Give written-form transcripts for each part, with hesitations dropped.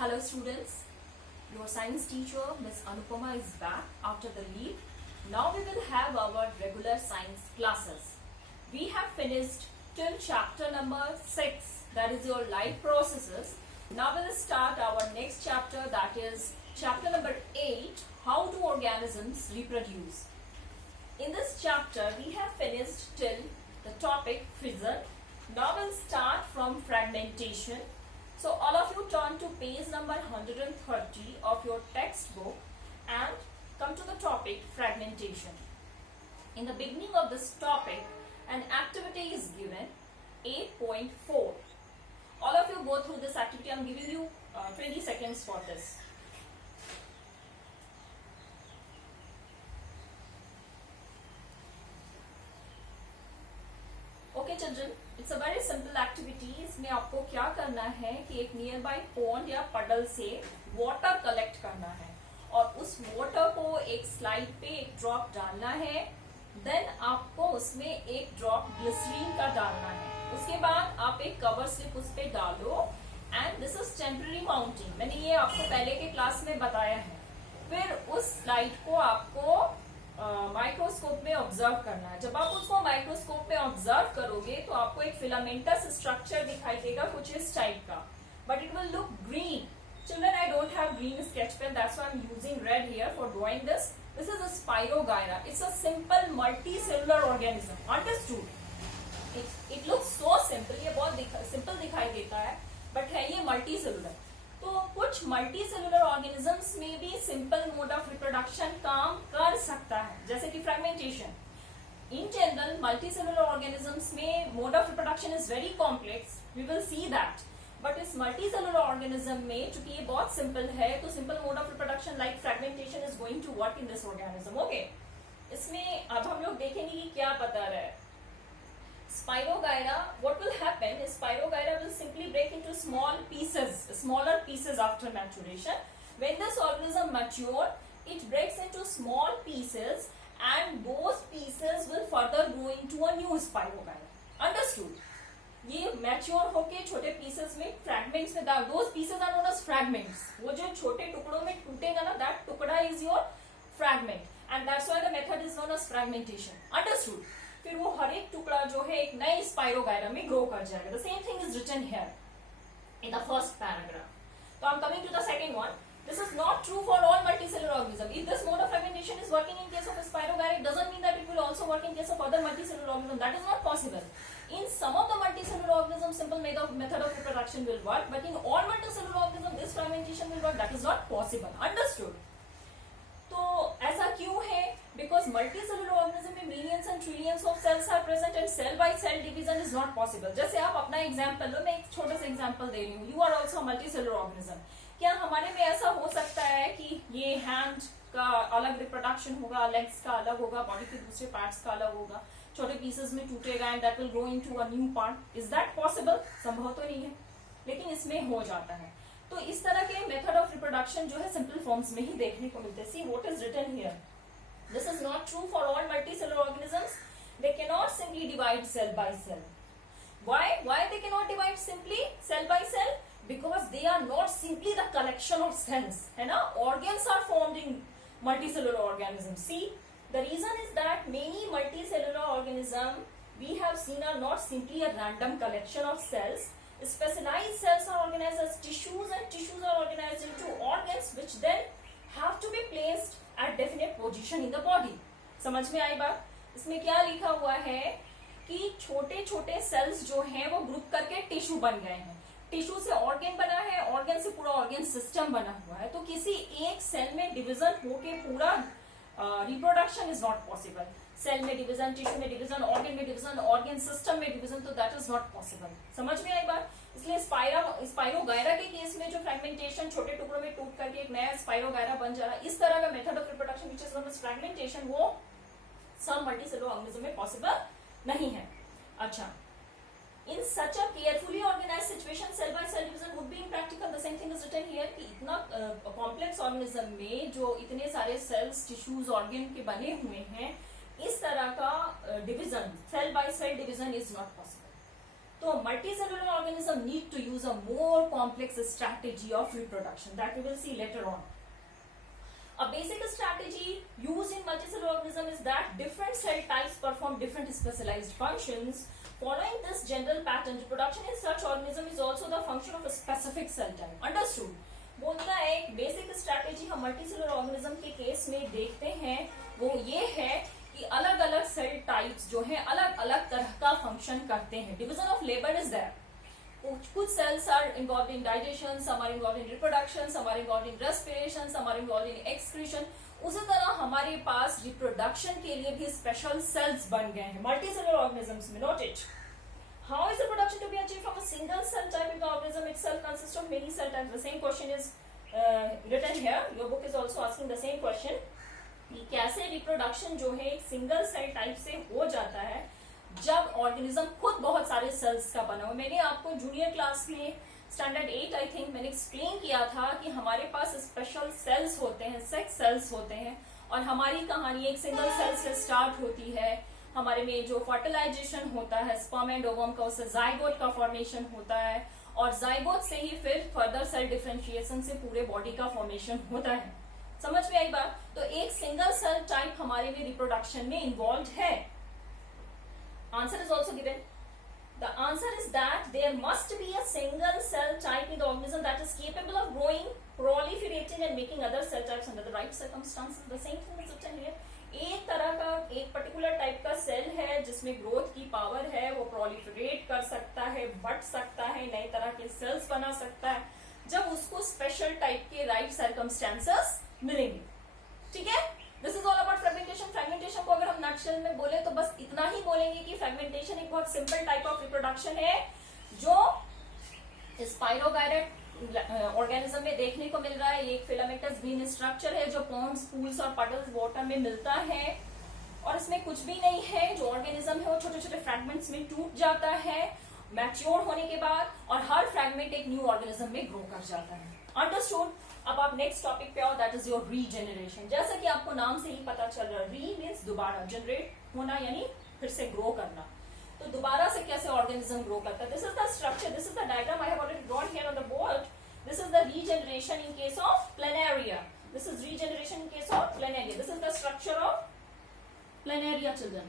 Hello students, your science teacher Miss Anupama is back after the leave. Now we will have our regular science classes. We have finished till chapter number 6, that is your life processes. Now we will start our next chapter, that is chapter number 8, how do organisms reproduce. In this chapter we have finished till the topic fission. Now we will start from fragmentation. So all of you turn to page number 130 of your textbook and come to the topic fragmentation. In the beginning of this topic, an activity is given, 8.4. All of you go through this activity. I am giving you 20 seconds for this. Okay children, it's a very simple activity. इसमें आपको क्या करना है कि एक near by pond या पडल से वाटर कलेक्ट करना है और उस वाटर को एक स्लाइड पे एक ड्रॉप डालना है. देन आपको उसमें एक ड्रॉप ग्लिसरीन का डालना है. उसके बाद आप एक कवर स्लिप उस पे डालो and this is temporary mounting. मैंने ये आपको पहले के क्लास में बताया है. फिर उस स्लाइड को आपको माइक्रोस्कोप में ऑब्जर्व करना है. जब आप उसको माइक्रोस्कोप में ऑब्जर्व करोगे तो आपको एक फिलामेंटस स्ट्रक्चर दिखाई देगा कुछ इस टाइप का, but it will look green. Children, I don't have green sketch pen, that's why I'm using red here for drawing this. This is a Spirogyra. It's a simple multicellular organism. Understood? It looks so simple. ये बहुत simple दिखाई देता है, but है ये multicellular. तो कुछ multicellular organisms में भी सिंपल मोड ऑफ रिप्रोडक्शन काम कर सकता है, जैसे कि fragmentation. In general multicellular organisms में mode of reproduction is very complex. We will see that. But इस मल्टीसेलुलर ऑर्गेनिज्म में चूंकि ये बहुत सिंपल है तो simple mode of reproduction like fragmentation is going to work in this organism. Okay, इसमें अब हम लोग देखेंगे कि क्या बता रहा है. Spirogyra, what will happen is Spirogyra will simply break into smaller pieces after maturation. When this organism mature, it breaks into small pieces and those pieces will further grow into a new Spirogyra. Understood? ये mature होके छोटे pieces में fragments में डाल. Those pieces are known as fragments. वो जो छोटे टुकड़ों में टूटेगा ना, दैट टुकड़ा is your fragment and that's why the method is known as fragmentation. Understood? फिर वो हर एक टुकड़ा जो है एक नए स्पाइरोगायरा में ग्रो कर जाएगा. The same thing is written here in the first paragraph. So I am coming to the second one. This is not true for all multicellular organisms. If this mode of fragmentation is working in case of a Spirogyra, it doesn't mean that it will also work in case of other multicellular organisms. That is not possible. In some of the multicellular organisms, simple method of reproduction will work, but in all multicellular organisms, this fragmentation will work. That is not possible. Understood? तो ऐसा क्यों है? Because multicellular organism में millions and trillions of cells are present and cell by cell division is not possible. जैसे आप अपना example लो, मैं एक छोटा सा एग्जाम्पल दे रही हूँ. You are also a multicellular organism. क्या हमारे में ऐसा हो सकता है कि ये हैंड का अलग रिप्रोडक्शन होगा, लेग्स का अलग होगा, बॉडी के दूसरे पार्ट्स का अलग होगा, छोटे पीसेस में टूटेगा and that will grow into a new part? Is that possible? संभव तो नहीं है, लेकिन इसमें हो जाता है. तो इस तरह के मेथड ऑफ रिप्रोडक्शन जो है सिंपल फॉर्म्स में ही देखने को मिलते हैं. See what is written here. This is not true for all multicellular organisms. They cannot simply divide cell by cell. Why? Why they cannot divide simply cell by cell? Because they are not simply the collection of cells. है ना? Organs are formed in multicellular organisms. See, the reason is that many multicellular organisms we have seen are not simply a random collection of cells. Specialized cells are organized as tissues and tissues are organized into organs which then have to be placed at definite position in the body. समझ में आई बात? इसमें क्या लिखा हुआ है कि छोटे छोटे सेल्स जो हैं वो ग्रुप करके टिश्यू बन गए हैं. टिश्यू से ऑर्गन बना है, ऑर्गन से पूरा ऑर्गन सिस्टम बना हुआ है. तो किसी एक सेल में डिवीजन होके पूरा reproduction is not possible. Cell में डिवीजन, टिश्यू में डिवीजन, ऑर्गन में डिवीजन, ऑर्गन सिस्टम में डिवीजन, तो दैट इज नॉट पॉसिबल. समझ में आई बात? इसलिए स्पाइरोगायरा के केस में जो फ्रैगमेंटेशन छोटे टुकड़ों में टूट करके एक नया स्पाइरोगायरा बन जा रहा है, इस तरह का method of reproduction which is known as fragmentation, वो सम मल्टीसेलुलर ऑर्गेनिज्म में पॉसिबल नहीं है. अच्छा, in such a carefully organized situation, cell by cell division would be impractical. The same thing is written here कि इतना complex organism में जो इतने सारे सेल्स, टिश्यूज, ऑर्गन के बने हुए हैं, इस तरह का division, cell by cell division is not possible. तो So multicellular organism need to use a more complex strategy of reproduction that we will see later on. A basic strategy used in multicellular organism is that different cell types perform different specialized functions. Following this general pattern, reproduction in such organism is also the function of a specific cell type. Understood? बोलना है एक basic strategy हम multicellular organism के case में देखते हैं वो ये है कि अलग अलग सेल टाइप्स जो है अलग अलग तरह का फंक्शन करते हैं. Division of labour is there. कुछ cells are involve in digestion, some are involve in reproduction, some are involve in respiration, some are involve in excretion. उसी तरह हमारे पास रिप्रोडक्शन के लिए भी स्पेशल सेल्स बन गए हैं मल्टीसेलुलर ऑर्गेनिजम्स में. Note it. How is the production to be achieved from a single cell type if the organism itself consists of many cell types? The same question is written here. Your book is also asking the same question. कि कैसे reproduction जो है एक single cell type से हो जाता है जब ऑर्गेनिज्म खुद बहुत सारे सेल्स का बना हो. मैंने आपको जूनियर क्लास में स्टैंडर्ड 8 आई थिंक मैंने एक्सप्लेन किया था कि हमारे पास स्पेशल सेल्स होते हैं, सेक्स सेल्स होते हैं और हमारी कहानी एक सिंगल सेल से स्टार्ट होती है. हमारे में जो फर्टिलाइजेशन होता है स्पर्म एंड ओवम का, उससे जाइगोट का फॉर्मेशन होता है और जाइगोट से ही फिर फर्दर सेल डिफरेंशिएशन से पूरे बॉडी का फॉर्मेशन होता है. समझ में आई बात? तो एक सिंगल सेल टाइप हमारे में रिप्रोडक्शन में इन्वॉल्व है. Answer is also given. The answer is that there must be a single cell type in the organism that is capable of growing, proliferating and making other cell types under the right circumstances. The same thing is written here. एक तरह का एक particular type का cell है जिसमें growth की power है, वो प्रोलिफरेट कर सकता है, बढ़ सकता है, नए तरह के सेल्स बना सकता है जब उसको स्पेशल टाइप के राइट सर्कमस्टेंसेस मिलेंगे. ठीक है. This is all about fragmentation. Fragmentation को अगर हम नटशेल में बोले तो बस इतना ही बोलेंगे कि फ्रेगमेंटेशन एक बहुत सिंपल टाइप ऑफ रिप्रोडक्शन है जो स्पाइरोगायरेट ऑर्गेनिज्म में देखने को मिल रहा है. ये एक फिलामेंटस ग्रीन स्ट्रक्चर है जो पॉन्ड्स, पूल्स और पडल्स वाटर में मिलता है और इसमें कुछ भी नहीं है. जो ऑर्गेनिज्म है वो छोटे छोटे फ्रैगमेंट्स में टूट जाता है मैच्योर होने के बाद और हर फ्रैगमेंट एक न्यू ऑर्गेनिज्म में ग्रो कर जाता है. अंडरस्टूड. अब आप नेक्स्ट टॉपिक पे आओ, दैट इज योर रीजेनरेशन. जैसा कि आपको नाम से ही पता चल रहा है, री मीन्स दोबारा, जनरेट होना यानी फिर से ग्रो करना. तो दोबारा से कैसे ऑर्गेनिज्म ग्रो करता है. This is the structure, this is the diagram I have already drawn here on the board. This is the regeneration in case of planaria. This is regeneration in case of planaria. This is the structure of planaria, children.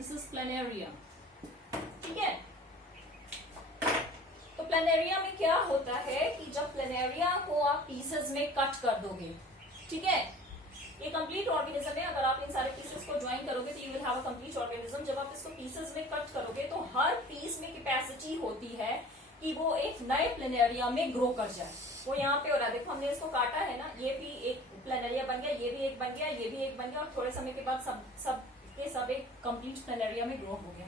This is planaria. ठीक है. तो planaria में क्या होता है कि जब planaria को आप पीसेस में कट कर दोगे, ठीक है, ये कंप्लीट ऑर्गेनिज्म है. अगर आप इन सारे पीसेस को ज्वाइन करोगे तो you will have a complete organism. जब आप इसको पीसेस में कट करोगे तो हर पीस में कैपेसिटी होती है कि वो एक नए प्लेनेरिया में ग्रो कर जाए. वो यहाँ पे हो रहा है. देखो हमने इसको काटा है ना, ये भी एक प्लेनेरिया बन गया, ये भी एक बन गया, ये भी एक बन गया और थोड़े समय के बाद सब एक कंप्लीट प्लेनेरिया में ग्रो हो गया.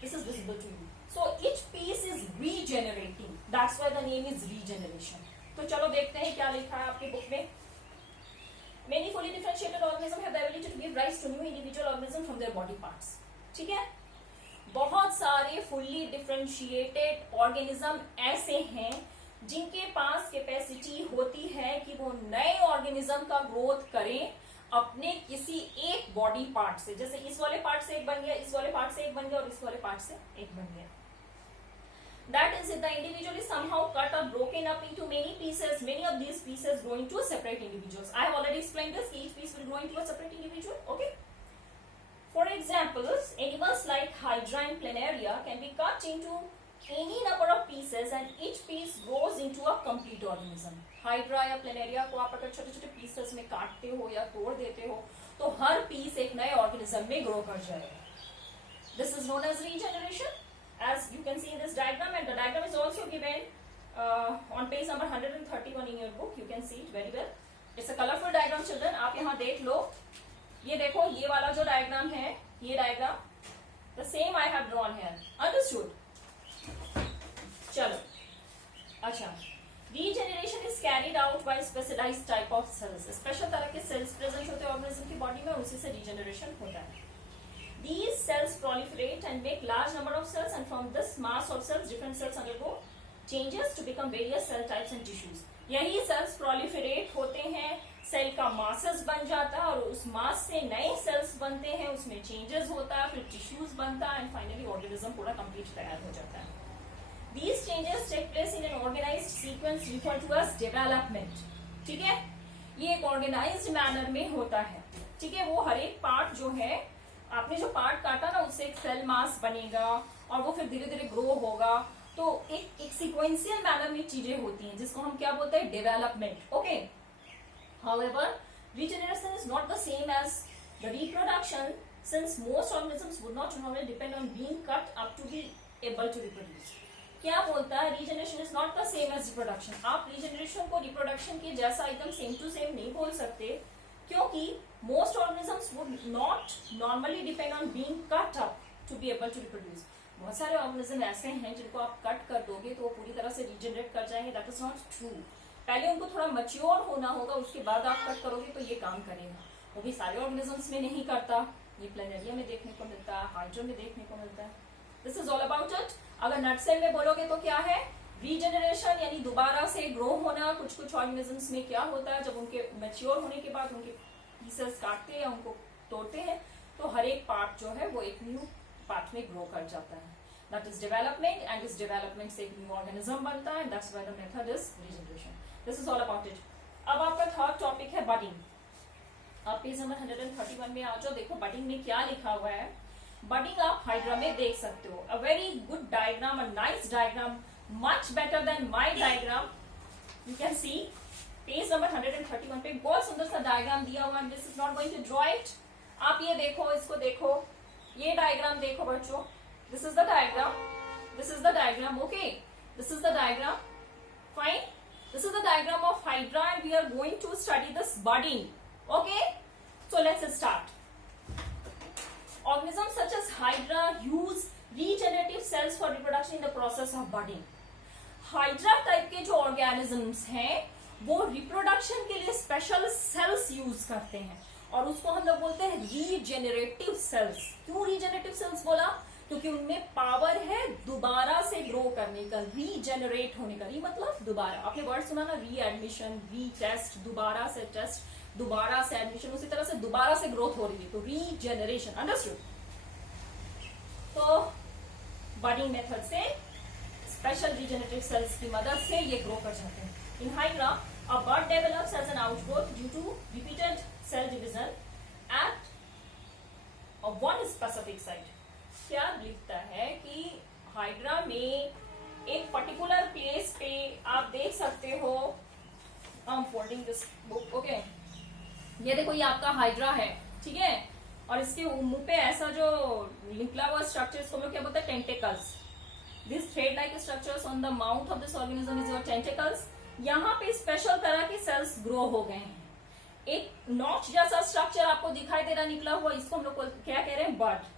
This is visible to you. So each piece is regenerating. That's why the name is regeneration. तो चलो देखते हैं क्या लिखा है आपकी बुक में. Many fully differentiated organisms have the ability to give rise to new individual organisms from their body parts. ठीक है. बहुत सारे फुल्ली डिफरेंशिएटेड ऑर्गेनिज्म ऐसे हैं जिनके पास कैपेसिटी होती है कि वो नए ऑर्गेनिज्म का ग्रोथ करें अपने किसी एक बॉडी पार्ट से. जैसे इस वाले पार्ट से एक बन गया, इस वाले पार्ट से एक बन गया और इस वाले पार्ट से एक बन गया. That is, if the individual is somehow cut or broken up into many pieces, many of these pieces grow into separate individuals. I have already explained this. Each piece will grow into a separate individual. Okay. For examples, animals like Hydra and Planaria can be cut into any number of pieces, and each piece grows into a complete organism. Hydra या Planaria को आप अगर छोटे-छोटे pieces में काटते हो या तोड़ देते हो, तो हर piece एक नए organism में grow कर जाएगा. This is known as regeneration. As you can see in this diagram, and the diagram is also given on page number 131 in your book. You can see it very well. It's a colorful diagram, children. आप यहाँ देख लो. ये देखो, ये वाला जो diagram है, ये diagram, the same I have drawn here. Understood? चलो. अच्छा. Regeneration is carried out by specialized type of cells. Special तरह के cells present होते हैं organism की body में, उसी से regeneration होता है. These cells proliferate and make large number of cells, and from this mass of cells, different cells undergo changes to become various cell types and tissues. यही cells proliferate होते हैं cell का masses बन जाता है और उस मास से नए सेल्स बनते हैं, उसमें चेंजेस होता है, फिर टिश्यूज बनता है एंड फाइनली ऑर्गेनिज्म पूरा कंप्लीट तैयार हो जाता है। These changes take place in an organized sequence referred to as development. ठीक है, ये एक ऑर्गेनाइज्ड मैनर में होता है। ठीक है, वो हर एक पार्ट जो है, आपने जो पार्ट काटा ना उससे एक सेल मास बनेगा और वो फिर धीरे धीरे ग्रो होगा। तो एक सीक्वेंशियल मैनर में चीजें होती हैं जिसको हम क्या बोलते हैं, development. Okay, however regeneration is not the same as the reproduction since most organisms would not normally depend on being cut up to be able to reproduce. क्या बोलता है, regeneration is not the same as reproduction. आप regeneration को reproduction के जैसा एकदम same to same नहीं बोल सकते, क्योंकि most organisms would not normally depend on being cut up to be able to reproduce. बहुत सारे ऑर्गेनिज्म ऐसे हैं जिनको आप कट कर दोगे तो वो पूरी तरह से रीजनरेट कर जाएंगे। That is not true. पहले उनको थोड़ा मैच्योर होना होगा, उसके बाद आप कट करोगे तो ये काम करेगा। वो भी सारे ऑर्गेनिजम्स में नहीं करता। ये प्लेनेरिया में देखने को मिलता है, हाइड्रा में देखने को मिलता है। This is all about it. अगर नटसेल में बोलोगे तो क्या है, रीजनरेशन यानी दोबारा से ग्रो होना। कुछ कुछ ऑर्गेनिजम्स में क्या होता है, जब उनके मैच्योर होने के बाद उनके पीसेस काटते हैं, उनको तोड़ते हैं, तो हर एक पार्ट जो है वो एक न्यू पार्ट में ग्रो कर जाता है। दैट इज डेवलपमेंट एंड इस डेवलपमेंट से एक न्यू ऑर्गेनिज्म बनता है। That's why the method is regeneration. This is all about it. अब आपका थर्ड टॉपिक है बडिंग। आप पेज नंबर 131 में आ जाओ। देखो बडिंग में क्या लिखा हुआ है। बडिंग आप हाइड्रा में देख सकते हो। A very good diagram, a nice diagram, much better than my diagram. You can see page number 131 पे बहुत सुंदर सा डायग्राम दिया हुआ है। This is not going to draw it. आप ये देखो, इसको देखो, ये डायग्राम देखो बच्चों। This is the diagram, this is the diagram. Okay, this is the diagram. Fine, this is the diagram of hydra and we are going to study this budding. Okay, so let's start. Organisms such as Hydra use regenerative cells for reproduction in the process of budding. Hydra type के जो organisms हैं वो reproduction के लिए special cells use करते हैं और उसको हम लोग बोलते हैं रीजेनरेटिव सेल्स। क्यों रीजेनरेटिव सेल्स बोला, क्योंकि उनमें पावर है दोबारा से ग्रो करने का, रीजेनरेट होने का। री मतलब दोबारा। आपने वर्ड सुना ना, री एडमिशन, री टेस्ट, दोबारा से टेस्ट, दोबारा से एडमिशन, उसी तरह से दोबारा से ग्रोथ हो रही है, तो रीजेनरेशन। अंडरस्टूड। तो बडिंग मेथड से स्पेशल रीजेनरेटिव सेल्स की मदद से ये ग्रो कर जाते हैं। In Hydra a bud develops as an outgrowth due to repeated cell division at one specific site. क्या लिखता है कि हाइड्रा में एक पर्टिकुलर प्लेस पे आप देख सकते हो। I am folding this book. Okay, ये देखो, ये आपका हाइड्रा है, ठीक है, और इसके मुंह पे ऐसा जो निकला हुआ स्ट्रक्चर, इसको हम लोग क्या बोलते हैं, tentacles. This thread like structures on the mouth of this organism is your tentacles. यहाँ पे स्पेशल तरह के सेल्स ग्रो हो गए हैं। एक नॉच जैसा स्ट्रक्चर आपको दिखाई दे रहा निकला हुआ, इसको हम लोग क्या कह रहे हैं, bud.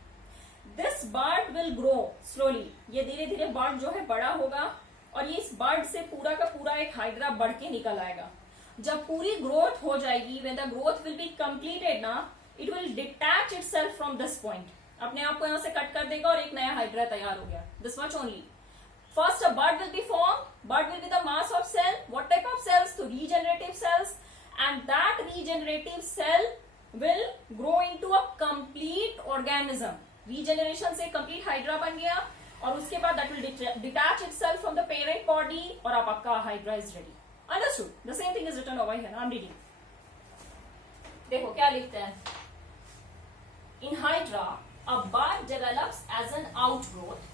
This bud will grow slowly. ये धीरे धीरे बर्ड जो है बड़ा होगा और ये इस बर्ड से पूरा का पूरा एक हाइड्रा बढ़ के निकल आएगा। जब पूरी ग्रोथ हो जाएगी, when the growth will be completed ना, it will detach itself from this point. अपने आप को यहाँ से कट कर देगा और एक नया हाइड्रा तैयार हो गया। This much only. First a bud will be formed. Bud will be the mass of cell. What type of cells? So regenerative cells. And that regenerative cell will grow into a complete organism. Regeneration से complete hydra बन गया और उसके बाद that will detach itself from the parent body और अब आपका hydra is ready. Understood? The same thing is written over here. I'm reading. देखो क्या लिखते हैं। In Hydra, a bud develops as an outgrowth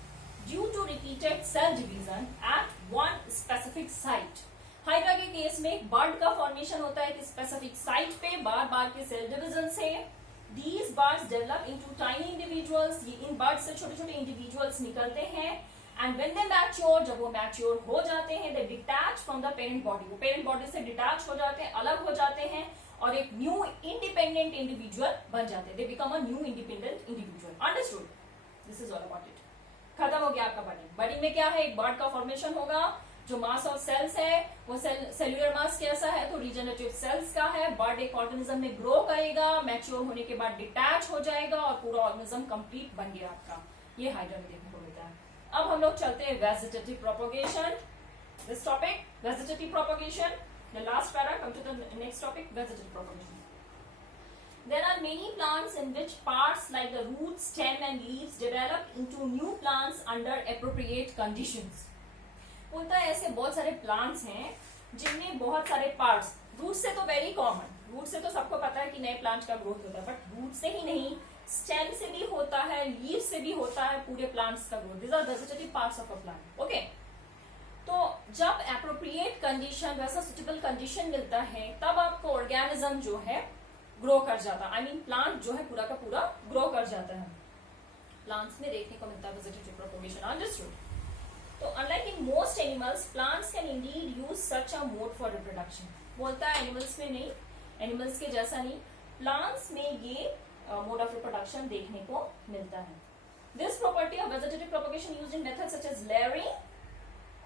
due to repeated cell division at one specific site. Hydra के case में bird का formation होता है कि स्पेसिफिक साइट पे बार बार के सेल डिविजन से। These buds develop into tiny individuals. ये इन बर्ड से छोटे छोटे इंडिविजुअल्स निकलते हैं। And when they mature, जब वो मैच्योर हो जाते हैं, they detach from the parent body. वो पेरेंट बॉडी से डिटैच हो जाते हैं, अलग हो जाते हैं और एक न्यू इंडिपेंडेंट इंडिविजुअल बन जाते हैं। They become a new independent individual. Understood? This is all about it. खत्म हो गया आपका बडिंग। बडिंग में क्या है, एक बर्ड का फॉर्मेशन होगा। जो मास ऑफ सेल्स है वो सेल्यूलर मास कैसा है, तो रीजनरेटिव सेल्स का है। बर्ड एक ऑर्गेनिज्म में ग्रो करेगा, मैच्योर होने के बाद डिटैच हो जाएगा और पूरा ऑर्गेनिज्म कंप्लीट बन गया आपका। ये हाइड्रा में देखने को मिलता है। अब हम लोग चलते हैं vegetative propagation. This topic vegetative propagation. The last para, come to the next topic, vegetative propagation. There are many plants in which parts like the root, stem and leaves develop into new plants under appropriate conditions. बोलता है ऐसे बहुत सारे plants हैं जिनमें बहुत सारे parts, root से तो वेरी कॉमन, रूट से तो सबको पता है कि नए प्लांट का ग्रोथ होता है, बट रूट से ही नहीं, स्टेम से भी होता है, लीव से भी होता है पूरे प्लांट्स का growth. This are vegetative parts of a plant. Okay, तो जब एप्रोप्रिएट कंडीशन, वैसा सुटेबल कंडीशन मिलता है, तब आपको ऑर्गेनिज्म जो है ग्रो कर जाता है. आई मीन प्लांट जो है पूरा का पूरा ग्रो कर जाता है. प्लांट्स में देखने को मिलता है वेजिटेटिव प्रोपगेशन. अंडरस्टूड? तो unlike in most animals, plants can Indeed use such a mode for reproduction. बोलता है एनिमल्स में नहीं, एनिमल्स के जैसा नहीं, प्लांट्स में ये मोड ऑफ रिप्रोडक्शन देखने को मिलता है. This property of vegetative propagation used in methods such as layering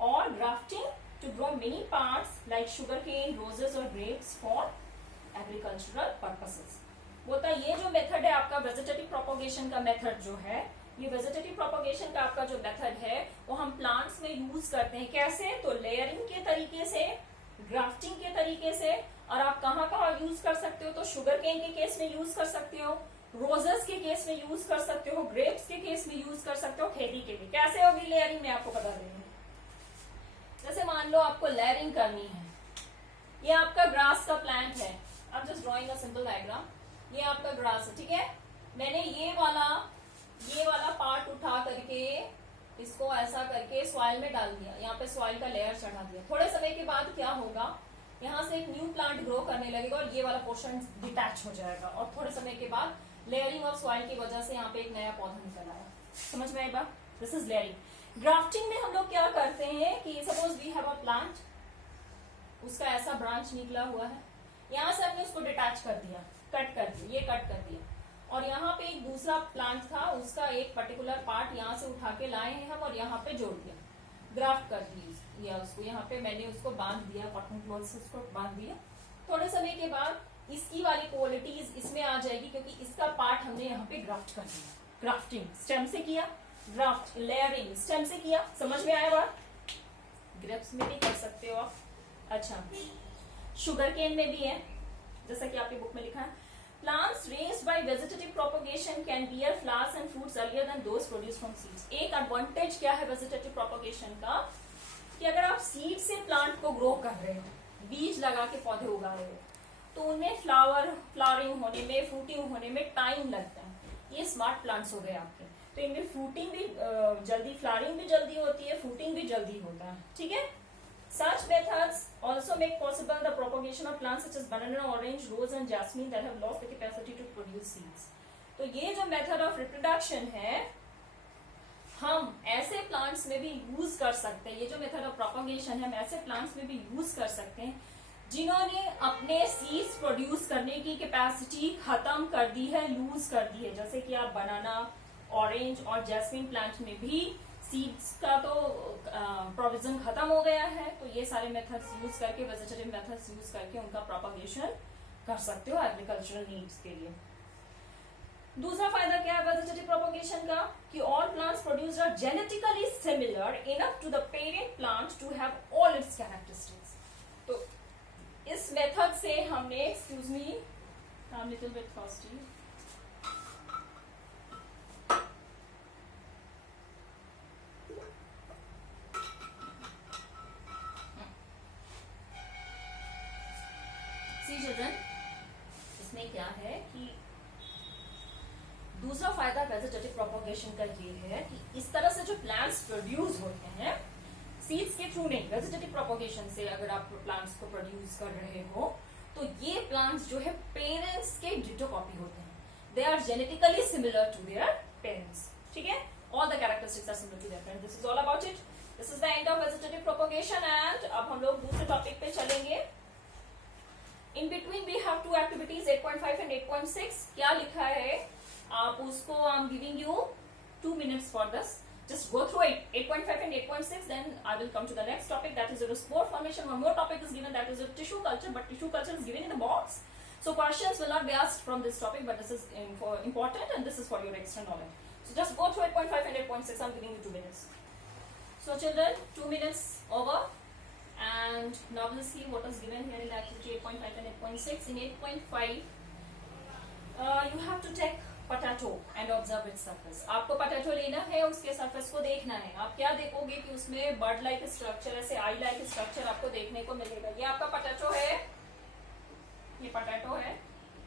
or grafting to grow many parts like sugarcane, roses or grapes for agricultural purposes. बोलता है ये जो मेथड है आपका वेजिटेटिव प्रोपगेशन का मेथड जो है, ये वेजिटेटिव प्रोपगेशन का आपका जो मेथड है वो हम प्लांट्स में यूज करते हैं. कैसे? तो लेयरिंग के तरीके से, ग्राफ्टिंग के तरीके से. और आप कहाँ कहाँ यूज कर सकते हो? तो शुगर केन के केस में यूज कर सकते हो, रोजेस के केस में यूज कर सकते हो, ग्रेप्स के केस में यूज कर सकते हो, खेती के लिए. कैसे होगी लेयरिंग में आपको बता देंगे. जैसे मान लो आपको लेयरिंग करनी है, ये आपका ग्रास का प्लांट है, आप just drawing a simple diagram. ये आपका ग्रास है, ठीक है. मैंने ये वाला पार्ट उठा करके इसको ऐसा करके सॉइल में डाल दिया, यहाँ पे सॉइल का लेयर चढ़ा दिया. थोड़े समय के बाद क्या होगा, यहाँ से एक न्यू प्लांट ग्रो करने लगेगा और ये वाला पोर्शन डिटैच हो जाएगा. और थोड़े समय के बाद लेयरिंग ऑफ सॉइल की वजह से यहाँ पे एक नया पौधा निकल आया. समझ में आएगा? This is layering. ग्राफ्टिंग में हम लोग क्या करते हैं कि suppose we have a plant, उसका ऐसा ब्रांच निकला हुआ है, यहाँ से हमने उसको डिटैच कर दिया, कट कर दिया, ये कट कर दिया, और यहाँ पे एक दूसरा प्लांट था, उसका एक पर्टिकुलर पार्ट यहाँ से उठा के लाए हैं हम और यहाँ पे जोड़ दिया, ग्राफ्ट कर दिया उसको. यहाँ पे मैंने उसको बांध दिया, कॉटन क्लॉथ से उसको बांध दिया. थोड़े समय के बाद इसकी वाली क्वालिटीज इसमें आ जाएगी क्योंकि इसका पार्ट हमने यहाँ पे ग्राफ्ट कर दिया. ग्राफ्टिंग स्टेम से किया, ग्राफ्ट लेयरिंग स्टेम से किया. समझ में आया बात? ग्रेप्स में भी कर सकते हो आप. अच्छा, शुगर केन में भी है, जैसा कि आपकी बुक में लिखा है. Plants raised by vegetative propagation can bear flowers and fruits earlier than those produced from seeds. एक एडवांटेज क्या है वेजिटेटिव प्रोपगेशन का, कि अगर आप सीड से प्लांट को ग्रो कर रहे हो, बीज लगा के पौधे उगा रहे हो, तो उनमें फ्लावरिंग होने में, फ्रूटिंग होने में टाइम लगता है. ये स्मार्ट प्लांट्स हो गए आपके. तो इनमें फ्रूटिंग भी जल्दी, फ्लावरिंग भी जल्दी होती है, फ्रूटिंग भी जल्दी होता है. ठीक है. Such methods also make possible the propagation of plants such as banana, orange, rose and jasmine that have lost the capacity to produce seeds. तो ये जो मेथड ऑफ रिप्रोडक्शन है हम ऐसे प्लांट्स में भी यूज कर सकते हैं. ये जो मेथड ऑफ प्रोपगेशन है हम ऐसे प्लांट्स में भी यूज कर सकते हैं जिन्होंने अपने सीड्स प्रोड्यूस करने की कैपेसिटी खत्म कर दी है, लूज कर दी है. जैसे कि आप बनाना, ऑरेंज और जैस्मिन प्लांट में भी सीड्स का तो प्रोविजन खत्म हो गया है. तो ये सारे मेथड्स यूज करके, वेजिटेटिव मेथड्स यूज करके उनका प्रोपगेशन कर सकते हो एग्रीकल्चरल नीड्स के लिए. दूसरा फायदा क्या है वेजिटेटिव प्रोपगेशन का, कि all plants produced are genetically similar enough to the parent plant to have all its characteristics. तो इस मेथड से हमने, excuse me, I am little bit fasty. इसमें क्या है कि दूसरा फायदा वेजिटेटिव प्रोपगेशन का ये है कि इस तरह से जो प्लांट्स प्रोड्यूस होते हैं सीड्स के थ्रू नहीं, वेजिटेटिव प्रोपगेशन से अगर आप प्लांट्स को प्रोड्यूस कर रहे हो तो ये प्लांट्स जो है पेरेंट्स के डिटो कॉपी होते हैं. They are genetically similar to their parents. ठीक है. All the characteristics are similar to their parents. This is all about it. This is the end of vegetative propagation. And अब हम लोग दूसरे topic पे चलेंगे. In between we have two activities 8.5 and 8.6. क्या लिखा है आप उसको I'm giving you 2 minutes for this. Just go through 8.5 and 8.6. Then I will come to the next topic, that is your spore formation. One more topic is given, that is your tissue culture, but tissue culture is given in the box. So questions will not be asked from this topic, but this is important and this is for your extra knowledge. So just go through 8.5 and 8.6. I'm giving you 2 minutes. So children, 2 minutes over. And now we'll see what is given here in activity 8.5 and 8.6. In 8.5, you have to take potato and observe its surface. आपको potato लेना है, उसके surface को देखना है. आप क्या देखोगे कि उसमें bird like structure, ऐसे eye like structure आपको देखने को मिलेगा. ये आपका potato है, ये potato है.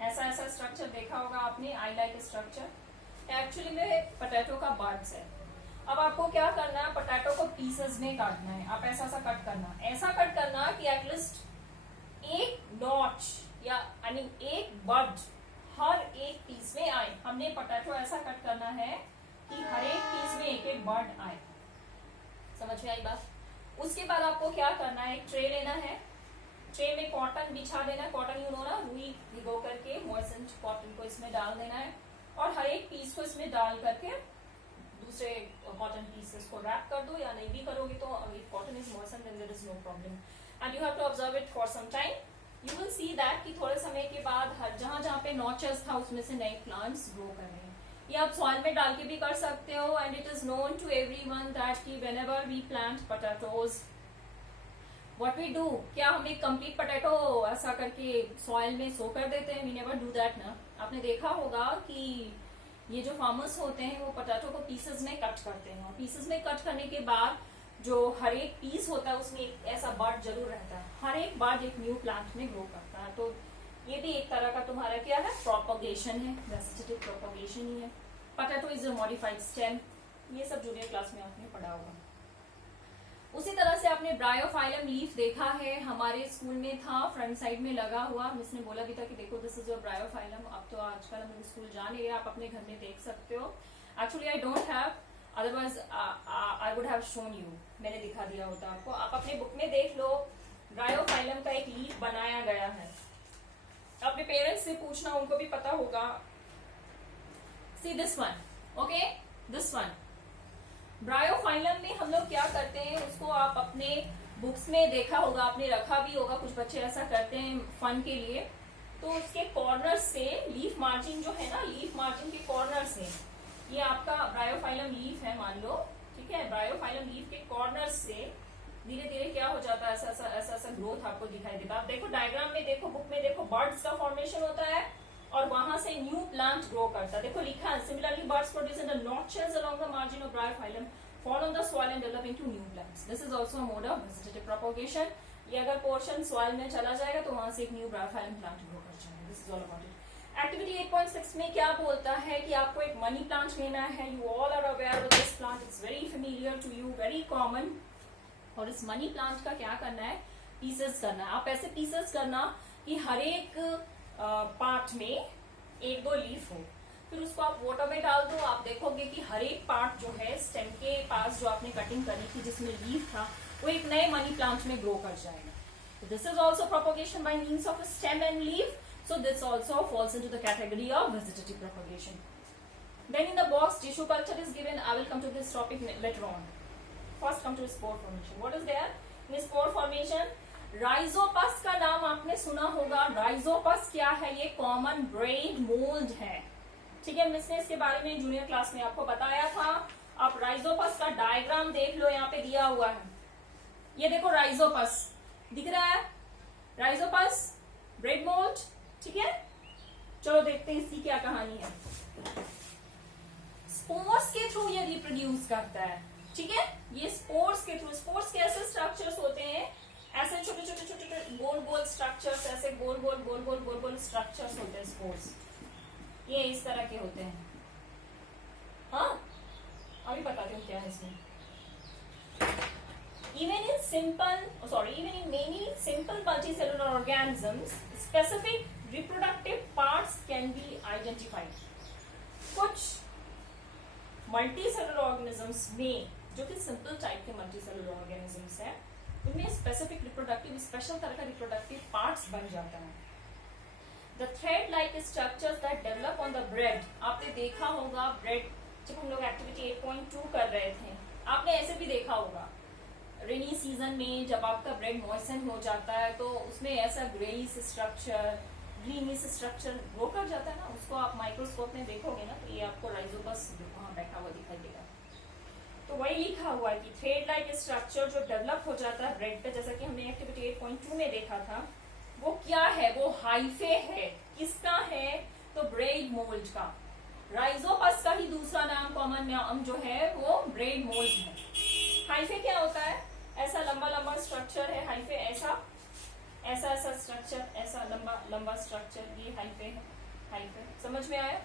ऐसा ऐसा structure देखा होगा आपने, eye like structure. Actually में potato का buds है. अब आपको क्या करना है, पोटैटो को पीसेस में काटना है. आप ऐसा ऐसा कट करना, ऐसा कट करना कि एटलीस्ट एक नॉच या आई मीन एक बड हर एक पीस में आए. हमने पोटैटो ऐसा कट करना है कि हर एक पीस में एक एक बड आए. समझ में आई बात? उसके बाद आपको क्या करना है, एक ट्रे लेना है. ट्रे में कॉटन बिछा देना है. कॉटन यू नो ना, रुई भिगो करके मॉइस्चर कॉटन को इसमें डाल देना है और हर एक पीस को इसमें डाल करके दूसरे कॉटन पीसेस को रैप कर दो. या नहीं भी करोगे तो if cotton is moisture then there is no problem. And you have to observe it for some time. You will see that कि थोड़े समय के बाद हर जहां जहां पे नॉचेस था उसमें से नए प्लांट्स ग्रो कर रहे हैं. ये आप सॉइल में डाल के भी कर सकते हो. And it is known to everyone that कि whenever we plant potatoes what we do, क्या हम एक कंप्लीट पोटैटो ऐसा करके सॉइल में सो कर देते हैं? वी नेवर डू दैट ना. आपने देखा होगा कि ये जो फार्मर्स होते हैं वो पोटैटो को पीसेस में कट करते हैं और पीसेस में कट करने के बाद जो हर एक पीस होता है उसमें एक ऐसा बड जरूर रहता है. हर एक बड एक न्यू प्लांट में ग्रो करता है. तो ये भी एक तरह का तुम्हारा क्या है, प्रोपगेशन है, वेजिटेटिव प्रोपगेशन ही है. Potato is a modified stem. ये सब जूनियर क्लास में आपने पढ़ा होगा. उसी तरह से आपने ब्रायोफाइलम लीफ देखा है, हमारे स्कूल में था, फ्रंट साइड में लगा हुआ. मिस ने बोला भी था कि देखो दिस इज योर ब्रायोफाइलम. अब तो आजकल हम स्कूल जा नहीं रहे, आप अपने घर में देख सकते हो. Actually I don't have, otherwise I would have shown you. मैंने दिखा दिया होता आपको. आप अपने बुक में देख लो, ब्रायोफाइलम का एक लीफ बनाया गया है. अपने पेरेंट्स से पूछना, उनको भी पता होगा. See this one, okay, this one Bryophyllum में हम लोग क्या करते हैं, उसको आप अपने बुक्स में देखा होगा, आपने रखा भी होगा. कुछ बच्चे ऐसा करते हैं फन के लिए. तो उसके कॉर्नर से लीफ मार्जिन जो है ना, लीफ मार्जिन के कॉर्नर से, ये आपका ब्रायोफाइलम लीफ है मान लो, ठीक है. ब्रायोफाइलम लीफ के कॉर्नर से धीरे धीरे क्या हो जाता है, ऐसा ऐसा ऐसा ऐसा ग्रोथ आपको दिखाई देगा. आप देखो डायग्राम में, देखो बुक में, देखो बर्ड्स का फॉर्मेशन होता है और वहां से न्यू प्लांट ग्रो करता है. देखो लिखा है, similarly birds produce in the notches along the margin of Bryophyllum fall on the soil and develop into new plants. This is also a mode of vegetative propagation. ये अगर portion soil में चला जाएगा तो वहां से एक न्यू ब्रायोफाइलम प्लांट ग्रो कर जाएगा. This is all about it. Activity 8.6 में क्या बोलता है कि आपको एक मनी प्लांट लेना है. You all are aware of this plant. It's very familiar to you, very common. और इस मनी प्लांट का क्या करना है, पीसेस करना है. आप ऐसे पीसेस करना कि हर एक पार्ट में एक दो लीफ हो. फिर उसको आप वाटर में डाल दो. आप देखोगे कि हर एक पार्ट जो है स्टेम के पास जो आपने कटिंग करी थी जिसमें लीफ था, वो एक नए मनी प्लांट में ग्रो कर जाएगा. This is also propagation by means of stem and leaf. So this also falls into the category of vegetative propagation. Then in the box tissue culture is given. I will come to this topic later on. First come to spore formation. What is there in spore formation? Rhizopus का नाम आपने सुना होगा. Rhizopus क्या है? ये common bread mould है, ठीक है. मिस ने इसके बारे में जूनियर क्लास में आपको बताया था. आप राइजोपस का डायग्राम देख लो, यहाँ पे दिया हुआ है. ये देखो राइजोपस दिख रहा है, राइजोपस ब्रेड मोल्ड, ठीक है. चलो देखते हैं इसकी क्या कहानी है. स्पोर्स के थ्रू ये रिप्रोड्यूस करता है, ठीक है. ये स्पोर्स के थ्रू, स्पोर्स के ऐसे स्ट्रक्चर्स होते हैं, ऐसे छोटे छोटे छोटे गोल गोल स्ट्रक्चर्स, ऐसे गोल गोल गोल गोल गोल गोल स्ट्रक्चर्स होते हैं स्पोर्स. ये इस तरह के होते हैं. हाँ, अभी बताती हूँ क्या है इसमें. Even in many simple multicellular organisms, specific reproductive parts can be identified. कुछ मल्टीसेलुलर ऑर्गेनिजम्स में, जो कि सिंपल टाइप के मल्टीसेलुलर ऑर्गेनिजम्स हैं, उनमें स्पेसिफिक रिप्रोडक्टिव, स्पेशल तरह का रिप्रोडक्टिव पार्ट्स बन जाता है. The thread-like structures that develop on the bread. आपने देखा होगा ब्रेड, जब हम लोग एक्टिविटी 8.2 कर रहे थे, आपने ऐसे भी देखा होगा. रेनी सीजन में जब आपका ब्रेड मॉइस्चन हो जाता है तो उसमें ऐसा greyish structure, greenish structure grow कर जाता है ना. उसको आप माइक्रोस्कोप में देखोगे ना तो ये आपको राइजोपस वहां बैठा हुआ दिखाई देगा. तो वही लिखा हुआ है कि थ्रेड लाइक स्ट्रक्चर जो डेवलप हो जाता है ब्रेड पे, जैसा कि हमने एक्टिविटी 8.2 में देखा था, वो क्या है, वो हाइफे है। किसका है, तो ब्रेड मोल्ड का। राइजोपस का ही दूसरा नाम, कॉमन नाम जो है वो ब्रेड मोल्ड है। हाइफे क्या होता है, ऐसा लंबा लंबा स्ट्रक्चर है हाइफे, ऐसा ऐसा ऐसा स्ट्रक्चर, ऐसा लंबा लंबा स्ट्रक्चर, ये हाइफे है। हाइफे समझ में आया।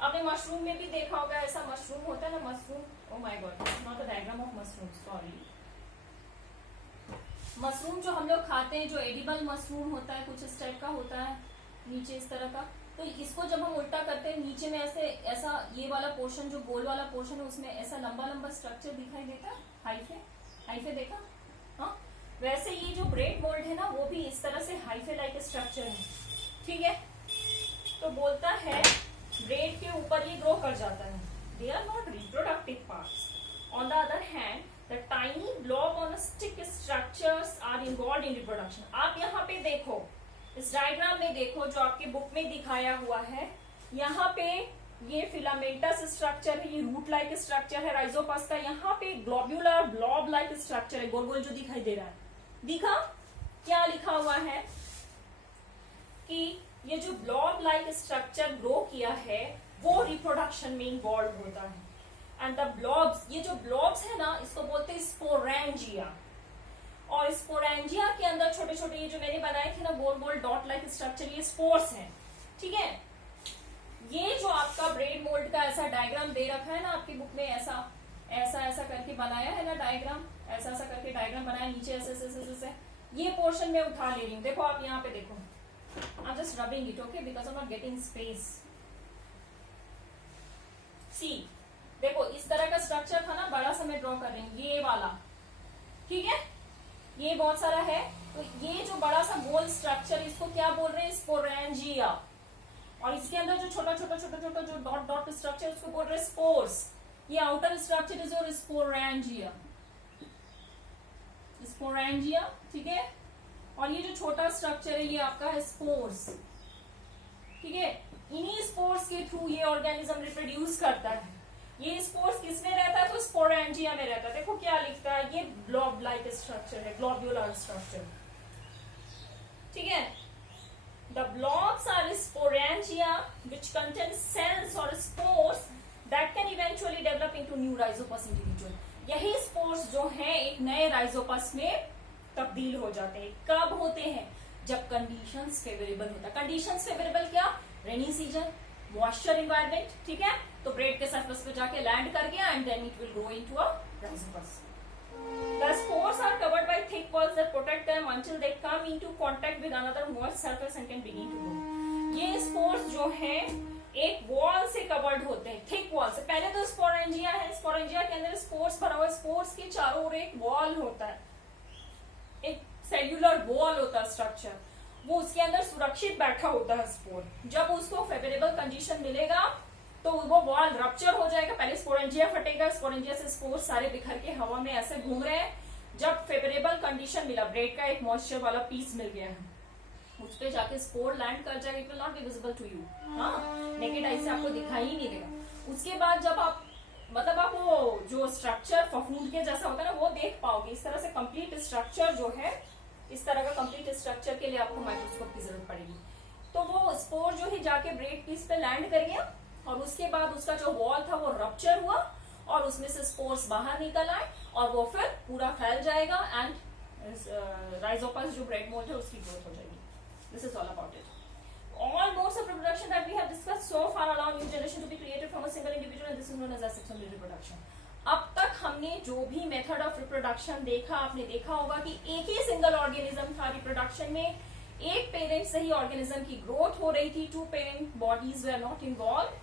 आपने मशरूम में भी देखा होगा, ऐसा मशरूम होता है ना, mushroom, oh my God, not a diagram of mushroom, sorry. Mushroom जो हम लोग खाते हैं, जो एडिबल मशरूम होता है, कुछ इस टाइप का होता है, नीचे इस तरह का। तो इसको जब हम उल्टा करते हैं, नीचे में ऐसे ऐसा ये वाला पोर्शन, जो गोल वाला पोर्शन है, उसमें ऐसा लंबा लंबा स्ट्रक्चर दिखाई देता है, हाइफे। हाइफे देखा, हाँ। वैसे ये जो ब्रेड मोल्ड है ना, वो भी इस तरह से हाइफे लाइक स्ट्रक्चर है, ठीक है। तो बोलता है ब्रेड के ऊपर ये ग्रो कर जाता है। They are not reproductive parts. On the other hand, the tiny blob on stick structures are involve in reproduction. आप यहाँ पे देखो, इस डायग्राम में देखो जो आपके बुक में दिखाया हुआ है, यहाँ पे ये फिलामेंटस स्ट्रक्चर है, ये रूट लाइक स्ट्रक्चर है राइजोपस का। यहाँ पे ग्लोब्यूलर ब्लॉब लाइक स्ट्रक्चर है, गोल गोल जो दिखाई दे रहा है। दिखा क्या लिखा हुआ है कि ये जो ब्लॉब लाइक स्ट्रक्चर ग्रो किया है वो रिप्रोडक्शन में इन्वॉल्व होता है। एंड द ब्लॉब्स, ये जो ब्लॉब्स है ना, इसको बोलते हैं स्पोरेंजिया। और स्पोरेंजिया के अंदर छोटे छोटे ये जो मैंने बनाए थे ना गोल गोल डॉट लाइक स्ट्रक्चर, ये स्पोर्स हैं, ठीक है। ये जो आपका ब्रेड मोल्ड का ऐसा डायग्राम दे रखा है ना आपकी बुक में, ऐसा ऐसा ऐसा करके बनाया है ना डायग्राम, ऐसा ऐसा करके डायग्राम बनाया, नीचे ऐसे ऐसे ऐसे ऐसे, ये पोर्शन में उठा ले रही हूँ। देखो आप यहाँ पे देखो, I'm just rubbing it, okay, because I'm not getting space. See, देखो इस तरह का स्ट्रक्चर था ना, बड़ा सा मैं ड्रॉ कर रही हूँ, ये वाला, ठीक है। ये बहुत सारा है, तो ये जो बड़ा सा गोल स्ट्रक्चर, इसको क्या बोल रहे हैं, स्पोरेंजिया। और इसके अंदर जो छोटा छोटा छोटा छोटा जो डॉट डॉट स्ट्रक्चर, उसको बोल रहे हैं स्पोर्स। ये outer structure is your sporangia, sporangia, ठीक है। और ये जो छोटा स्ट्रक्चर है ये आपका है स्पोर्स, ठीक है। इन्हीं स्पोर्स के थ्रू ये ऑर्गेनिज्म रिप्रोड्यूस करता है। ये स्पोर्स किसमें रहता है, तो स्पोरेंजिया में रहता है। देखो क्या लिखता है, ये ब्लॉब लाइक स्ट्रक्चर है, ग्लोब्यूलर स्ट्रक्चर, ठीक है। The blobs are sporangia which contain cells और spores that can eventually develop into new Rhizopus individual. यही स्पोर्स जो है एक नए राइजोपस में तब्दील हो जाते हैं। कब होते हैं, जब कंडीशंस फेवरेबल होता है। कंडीशंस फेवरेबल क्या, रेनी सीजन, मॉइस्चर इन्वायरमेंट, ठीक है। तो ब्रेड के सरफेस पे जाके लैंड कर गया and then it will grow into a Rhizopus. The spores are covered by thick walls that protect them until they come into contact with another moist surface and can begin to grow. ये spores जो है एक wall से covered होते हैं, thick wall से। पहले तो स्पोरेंजिया है, स्पोरेंजिया के अंदर स्पोर्स भरा हुआ है, स्पोर्स के चारों ओर एक वॉल होता है, एक सेल्यूलर वॉल होता है स्ट्रक्चर, वो उसके अंदर सुरक्षित बैठा होता है स्पोर। जब उसको फेवरेबल कंडीशन मिलेगा तो वो वॉल रप्चर हो जाएगा, पहले स्पोरेंजिया फटेगा, स्पोरेंजिया से स्पोर सारे बिखर के हवा में ऐसे घूम रहे हैं। जब फेवरेबल कंडीशन मिला, ब्रेड का एक मॉइस्चर वाला पीस मिल गया है, उस पे जाके स्पोर लैंड कर जाएगा, it will not be visible to you, हाँ, नेकेड आई से आपको दिखाई ही नहीं देगा। उसके बाद जब आप मतलब आप वो जो स्ट्रक्चर फफूंद के जैसा होता है ना वो देख पाओगे। इस तरह से कंप्लीट स्ट्रक्चर जो है, इस तरह का कंप्लीट स्ट्रक्चर के लिए आपको माइक्रोस्कोप की जरूरत पड़ेगी। तो वो स्पोर जो है जाके ब्रेड पीस पे लैंड कर गया और उसके बाद उसका जो वॉल था वो रप्चर हुआ और उसमें से स्पोर्स बाहर निकल आए और वो फिर पूरा फैल जाएगा एंड राइजोपस जो ब्रेड मोल्ड है उसकी ग्रोथ हो जाएगी। This is all about it. All modes of reproduction that we have discussed so far allow new generation to be created from a single individual and this is known as asexual reproduction. अब तक हमने जो भी method of reproduction देखा, आपने देखा होगा कि एक ही सिंगल ऑर्गेनिज्म था रिप्रोडक्शन में, एक पेरेंट से ही ऑर्गेनिज्म की ग्रोथ हो रही थी, two parent bodies were not involve.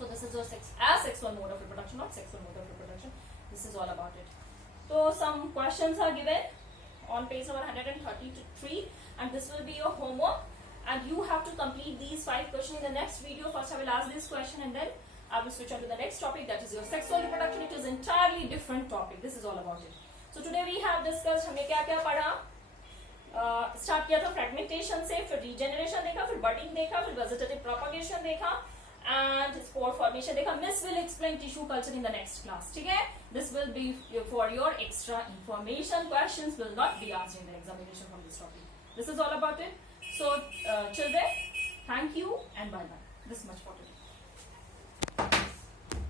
So this is your asexual mode of reproduction, not sexual mode of reproduction. This is all about it. So some questions are given on page number 133 and this will be your homework and you have to complete these 5 questions in the next video. First I will ask this question and then I will switch on to the next topic, that is your sexual reproduction. It is entirely different topic. This is all about it. So today we have discussed, हमने क्या क्या पढ़ा, start किया था fragmentation से, फिर regeneration देखा, फिर बडिंग देखा, फिर वेजिटेटिव प्रोपगेशन देखा एंड स्पोर फॉर्मेशन देखा. Miss will explain tissue culture in the next class. ठीक है, this will be for your extra information. Questions will not be asked in the examination from this topic. This is all about it. So children, thank you and bye bye. This much for today.